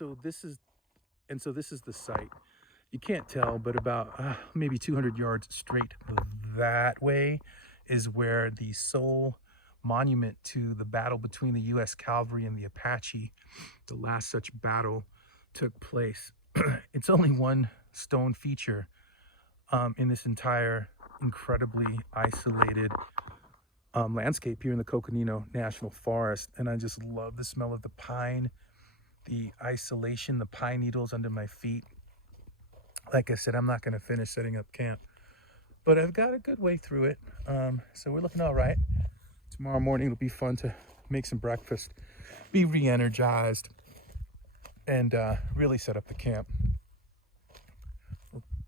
So this is this is the site. You can't tell, but about maybe 200 yards straight that way is where the sole monument to the battle between the U.S. Cavalry and the Apache, the last such battle, took place. It's only one stone feature in this entire incredibly isolated landscape here in the Coconino National Forest, and I just love the smell of the pine, the isolation, the pine needles under my feet. Like I said, I'm not going to finish setting up camp, but I've got a good way through it. So we're looking all right. Tomorrow morning it'll be fun to make some breakfast, be re-energized, and really set up the camp.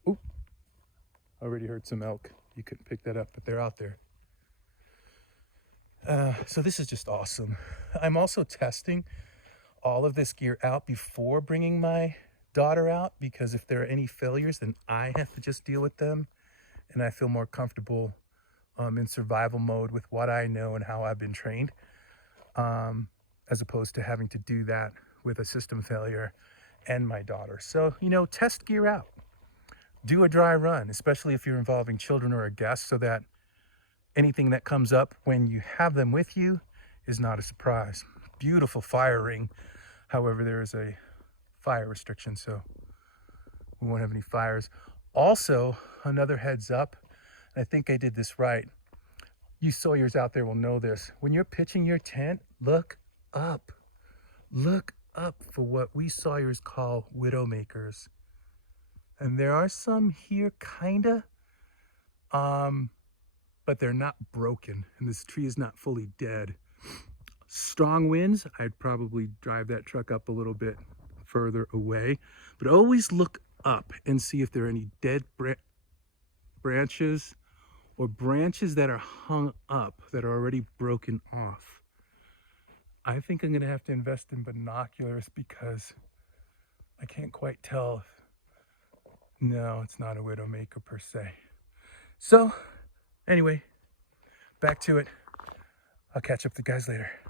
Oop, already heard some elk. You couldn't pick that up, but they're out there. So this is just awesome. I'm also testing all of this gear out before bringing my daughter out, because if there are any failures, then I have to just deal with them, and I feel more comfortable in survival mode with what I know and how I've been trained, as opposed to having to do that with a system failure and my daughter. So, test gear out. Do a dry run, especially if you're involving children or a guest, so that anything that comes up when you have them with you is not a surprise. Beautiful fire ring. However, there is a fire restriction, so we won't have any fires. Also, another heads up, I think I did this right. You sawyers out there will know this. When you're pitching your tent, look up. Look up for what we sawyers call widowmakers. And there are some here, kinda, but they're not broken, and this tree is not fully dead. Strong winds, I'd probably drive that truck up a little bit further away, but always look up and see if there are any dead branches or branches that are hung up that are already broken off. I think I'm gonna have to invest in binoculars because I can't quite tell. No, it's not a widowmaker per se. So anyway, back to it. I'll catch up with you guys later.